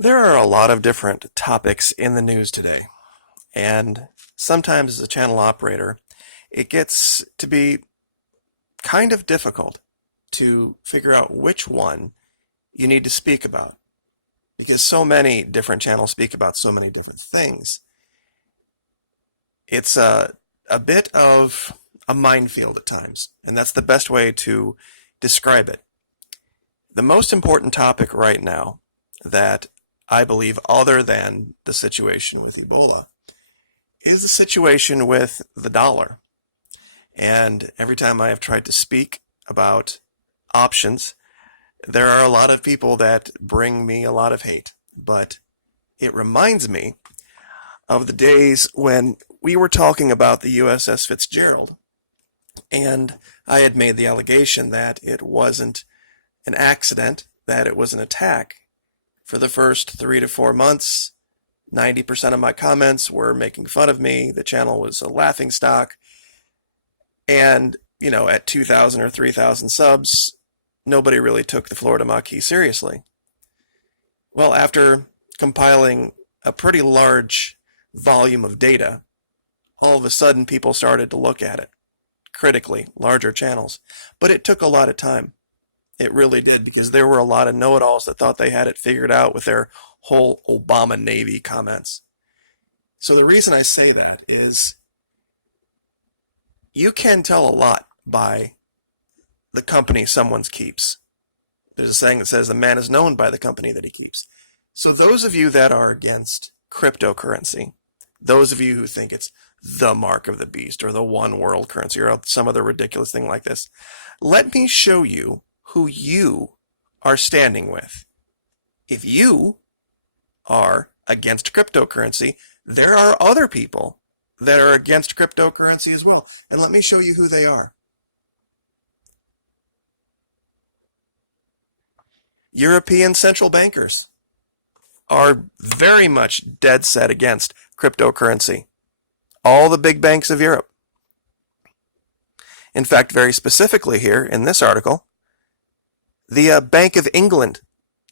There are a lot of different topics in the news today, and sometimes as a channel operator, it gets to be kind of difficult to figure out which one you need to speak about because so many different channels speak about so many different things. It's a bit of a minefield at times, and that's the best way to describe it. The most important topic right now that I believe, other than the situation with Ebola, is the situation with the dollar. And every time I have tried to speak about options, there are a lot of people that bring me a lot of hate. But it reminds me of the days when we were talking about the USS Fitzgerald, and I had made the allegation that it wasn't an accident, that it was an attack. For the first 3 to 4 months, 90% of my comments were making fun of me. The channel was a laughingstock. And, at 2,000 or 3,000 subs, nobody really took the Florida Maquis seriously. Well, after compiling a pretty large volume of data, all of a sudden people started to look at it critically, larger channels. But it took a lot of time. It really did, because there were a lot of know-it-alls that thought they had it figured out with their whole Obama Navy comments. So the reason I say that is you can tell a lot by the company someone keeps. There's a saying that says the man is known by the company that he keeps. So those of you that are against cryptocurrency, those of you who think it's the mark of the beast or the one world currency or some other ridiculous thing like this, let me show you who you are standing with. If you are against cryptocurrency, there are other people that are against cryptocurrency as well. And let me show you who they are. European central bankers are very much dead set against cryptocurrency. All the big banks of Europe. In fact, very specifically here in this article, the Bank of England,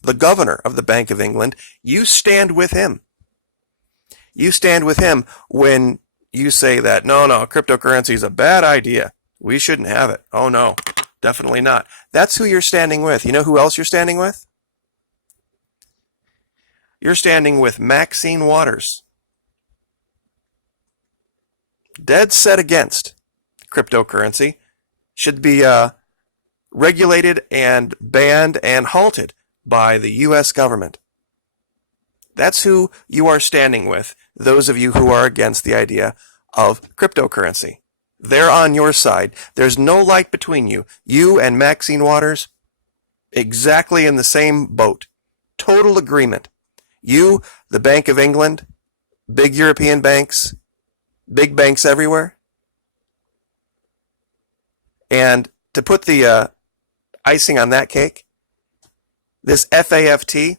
the governor of the Bank of England, you stand with him. You stand with him when you say that, no, cryptocurrency is a bad idea. We shouldn't have it. Oh, no, definitely not. That's who you're standing with. You know who else you're standing with? You're standing with Maxine Waters. Dead set against cryptocurrency. Should be regulated and banned and halted by the U.S. government. That's who you are standing with, those of you who are against the idea of cryptocurrency. They're on your side. There's no light between you. You and Maxine Waters, exactly in the same boat. Total agreement. You, the Bank of England, big European banks, big banks everywhere. And to put the icing on that cake, this FAFT,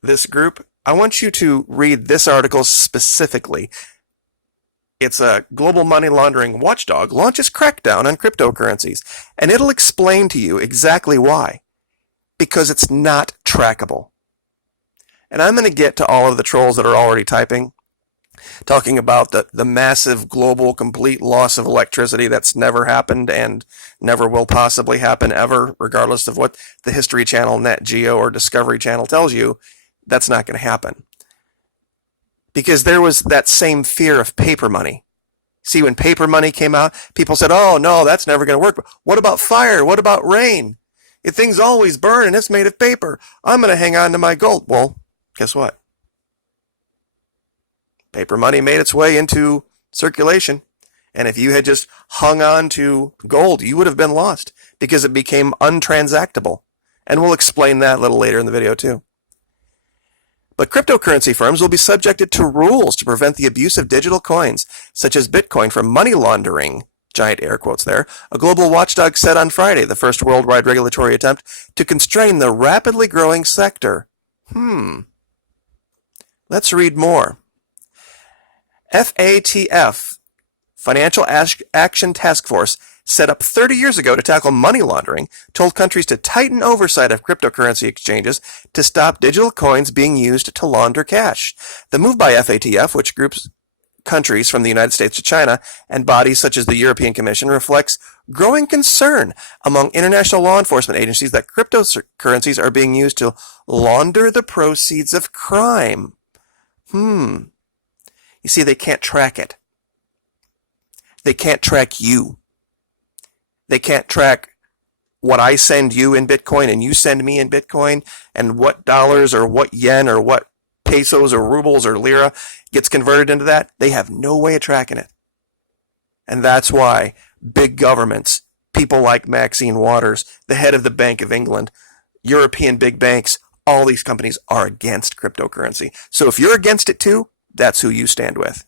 this group, I want you to read this article specifically. It's a global money laundering watchdog launches crackdown on cryptocurrencies, and it'll explain to you exactly why. Because it's not trackable. And I'm going to get to all of the trolls that are already typing, talking about the massive global complete loss of electricity that's never happened and never will possibly happen ever, regardless of what the History Channel, Nat Geo, or Discovery Channel tells you. That's not going to happen. Because there was that same fear of paper money. See, when paper money came out, people said, oh, no, that's never going to work. But what about fire? What about rain? If things always burn and it's made of paper, I'm going to hang on to my gold. Well, guess what? Paper money made its way into circulation. And if you had just hung on to gold, you would have been lost because it became untransactable. And we'll explain that a little later in the video too. But cryptocurrency firms will be subjected to rules to prevent the abuse of digital coins, such as Bitcoin, from money laundering, giant air quotes there. A global watchdog said on Friday, the first worldwide regulatory attempt to constrain the rapidly growing sector. Let's read more. FATF, Financial Action Task Force, set up 30 years ago to tackle money laundering, told countries to tighten oversight of cryptocurrency exchanges to stop digital coins being used to launder cash. The move by FATF, which groups countries from the United States to China and bodies such as the European Commission, reflects growing concern among international law enforcement agencies that cryptocurrencies are being used to launder the proceeds of crime. You see, they can't track it. They can't track you. They can't track what I send you in Bitcoin and you send me in Bitcoin, and what dollars or what yen or what pesos or rubles or lira gets converted into that. They have no way of tracking it. And that's why big governments, people like Maxine Waters, the head of the Bank of England, European big banks, all these companies are against cryptocurrency. So if you're against it too, that's who you stand with.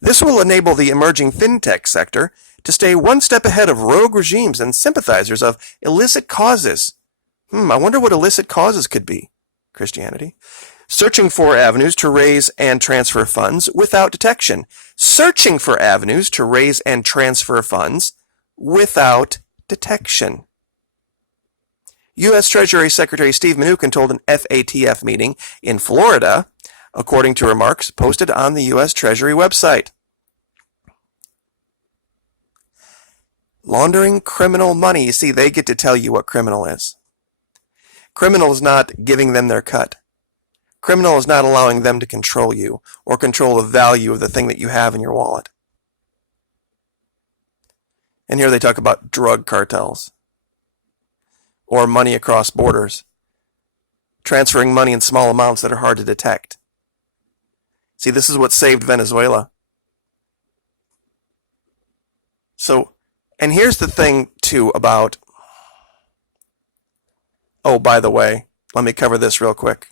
This will enable the emerging fintech sector to stay one step ahead of rogue regimes and sympathizers of illicit causes. I wonder what illicit causes could be. Christianity. Searching for avenues to raise and transfer funds without detection. Searching for avenues to raise and transfer funds without detection. U.S. Treasury Secretary Steve Mnuchin told an FATF meeting in Florida, according to remarks posted on the U.S. Treasury website. Laundering criminal money. You see, they get to tell you what criminal is. Criminal is not giving them their cut. Criminal is not allowing them to control you or control the value of the thing that you have in your wallet. And here they talk about drug cartels or money across borders, transferring money in small amounts that are hard to detect. See, this is what saved Venezuela. So, and here's the thing, too, about... Oh, by the way, let me cover this real quick.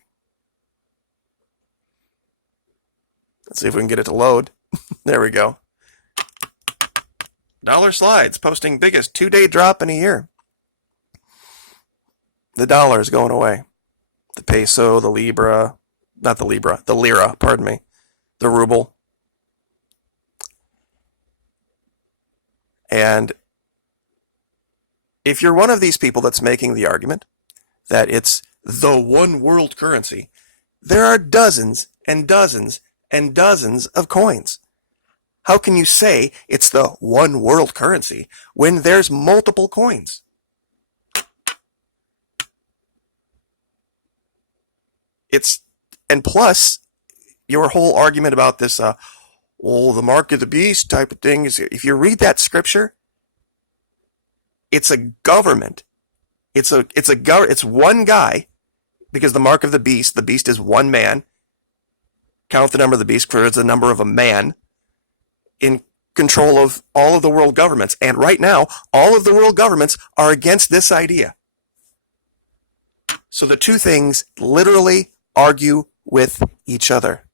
Let's see if we can get it to load. There we go. Dollar Slides posting biggest 2-day drop in a year. The dollar is going away. The peso, the libra, not the libra, the lira, pardon me, the ruble. And if you're one of these people that's making the argument that it's the one world currency, there are dozens and dozens and dozens of coins. How can you say it's the one world currency when there's multiple coins? And plus, your whole argument about this, the mark of the beast type of thing, is if you read that scripture, it's a government. It's one guy, because the mark of the beast is one man. Count the number of the beast, for it's the number of a man in control of all of the world governments. And right now, all of the world governments are against this idea. So the two things literally argue with each other.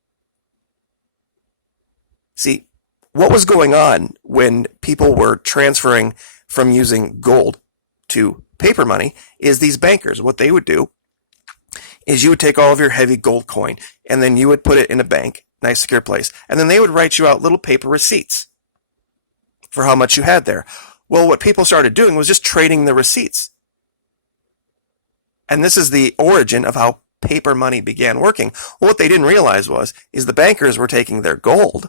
See, what was going on when people were transferring from using gold to paper money is these bankers, what they would do is you would take all of your heavy gold coin and then you would put it in a bank, nice secure place, and then they would write you out little paper receipts for how much you had there. Well, what people started doing was just trading the receipts. And this is the origin of how paper money began working. Well, what they didn't realize is the bankers were taking their gold,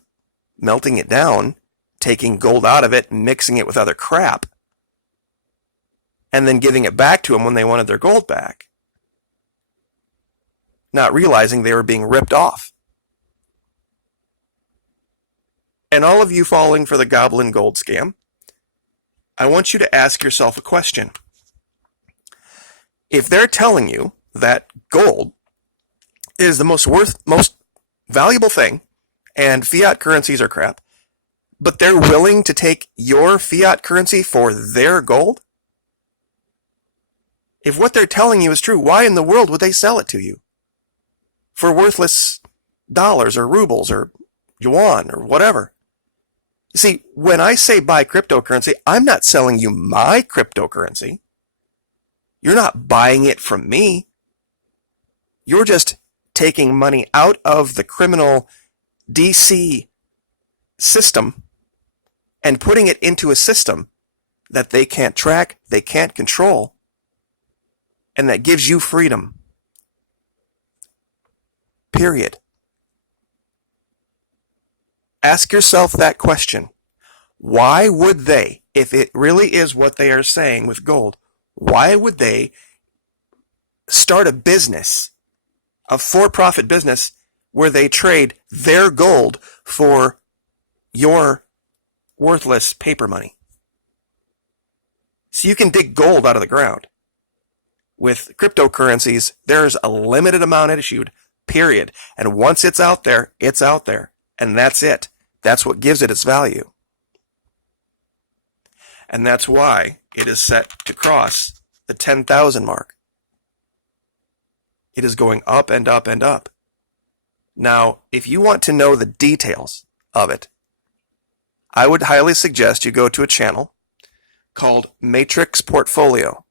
melting it down, taking gold out of it, mixing it with other crap, and then giving it back to them when they wanted their gold back, not realizing they were being ripped off. And all of you falling for the goblin gold scam, I want you to ask yourself a question. If they're telling you that gold is the most valuable thing and fiat currencies are crap, but they're willing to take your fiat currency for their gold? If what they're telling you is true, why in the world would they sell it to you for worthless dollars or rubles or yuan or whatever? You see, when I say buy cryptocurrency, I'm not selling you my cryptocurrency. You're not buying it from me. You're just taking money out of the criminal DC system and putting it into a system that they can't track, they can't control, and that gives you freedom. Period. Ask yourself that question. Why would they, if it really is what they are saying with gold, why would they start a business, a for-profit business, where they trade their gold for your worthless paper money? So you can dig gold out of the ground. With cryptocurrencies, there's a limited amount issued, period. And once it's out there, it's out there. And that's it. That's what gives it its value. And that's why it is set to cross the 10,000 mark. It is going up and up and up. Now, if you want to know the details of it, I would highly suggest you go to a channel called Matrix Portfolio.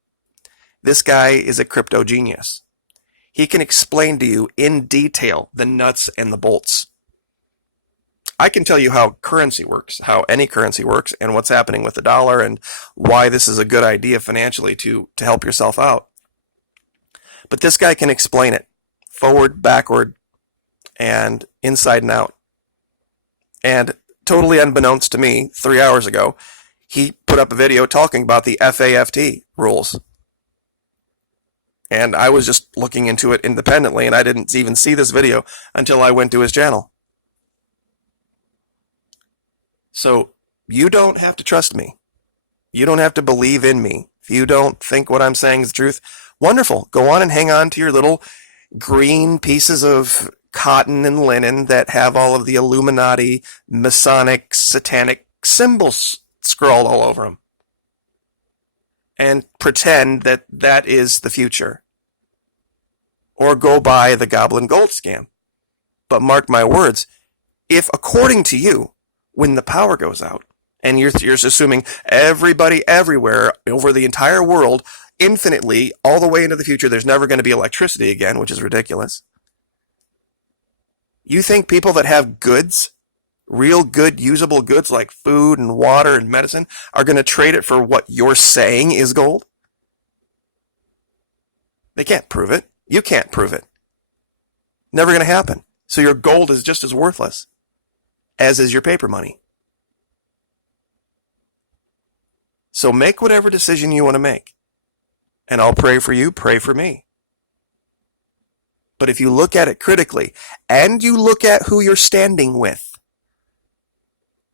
This guy is a crypto genius. He can explain to you in detail the nuts and the bolts. I can tell you how currency works, how any currency works, and what's happening with the dollar, and why this is a good idea financially to help yourself out. But this guy can explain it forward, backward, and inside and out. And totally unbeknownst to me, 3 hours ago, he put up a video talking about the FAFT rules. And I was just looking into it independently, and I didn't even see this video until I went to his channel. So you don't have to trust me. You don't have to believe in me. If you don't think what I'm saying is the truth, wonderful. Go on and hang on to your little green pieces of cotton and linen that have all of the Illuminati, Masonic, satanic symbols scrawled all over them. And pretend that that is the future. Or go buy the Goblin Gold scam. But mark my words, if according to you, when the power goes out, and you're assuming everybody everywhere over the entire world, infinitely, all the way into the future, there's never going to be electricity again, which is ridiculous. You think people that have goods, real good, usable goods like food and water and medicine, are going to trade it for what you're saying is gold? They can't prove it. You can't prove it. Never going to happen. So your gold is just as worthless as is your paper money. So make whatever decision you want to make. And I'll pray for you, pray for me. But if you look at it critically, and you look at who you're standing with,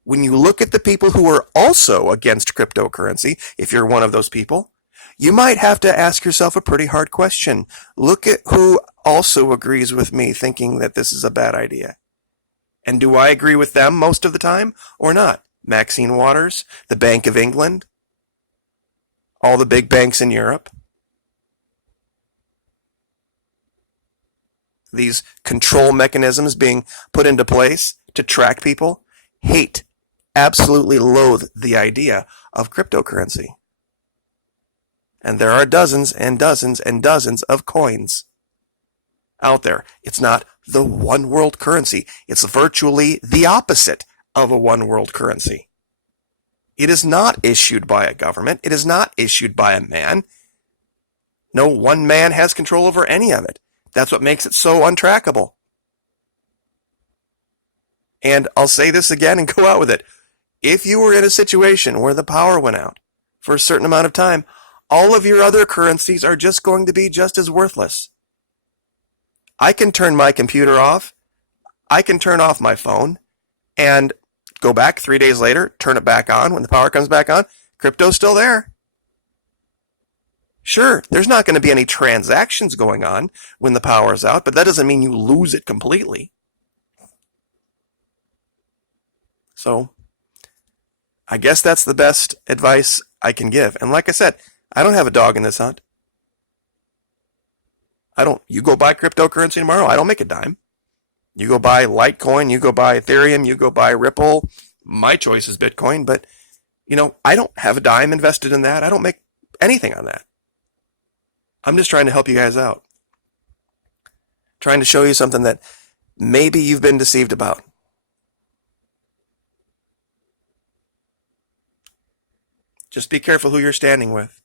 when you look at the people who are also against cryptocurrency, if you're one of those people, you might have to ask yourself a pretty hard question. Look at who also agrees with me thinking that this is a bad idea. And do I agree with them most of the time or not? Maxine Waters, the Bank of England, all the big banks in Europe. These control mechanisms being put into place to track people, hate, absolutely loathe the idea of cryptocurrency. And there are dozens and dozens and dozens of coins out there. It's not the one world currency. It's virtually the opposite of a one world currency. It is not issued by a government. It is not issued by a man. No one man has control over any of it. That's what makes it so untrackable. And I'll say this again and go out with it. If you were in a situation where the power went out for a certain amount of time, all of your other currencies are just going to be just as worthless. I can turn my computer off. I can turn off my phone and go back 3 days later, turn it back on. When the power comes back on, crypto's still there. Sure, there's not going to be any transactions going on when the power is out, but that doesn't mean you lose it completely. So, I guess that's the best advice I can give. And like I said, I don't have a dog in this hunt. You go buy cryptocurrency tomorrow, I don't make a dime. You go buy Litecoin, you go buy Ethereum, you go buy Ripple. My choice is Bitcoin, but, I don't have a dime invested in that. I don't make anything on that. I'm just trying to help you guys out. Trying to show you something that maybe you've been deceived about. Just be careful who you're standing with.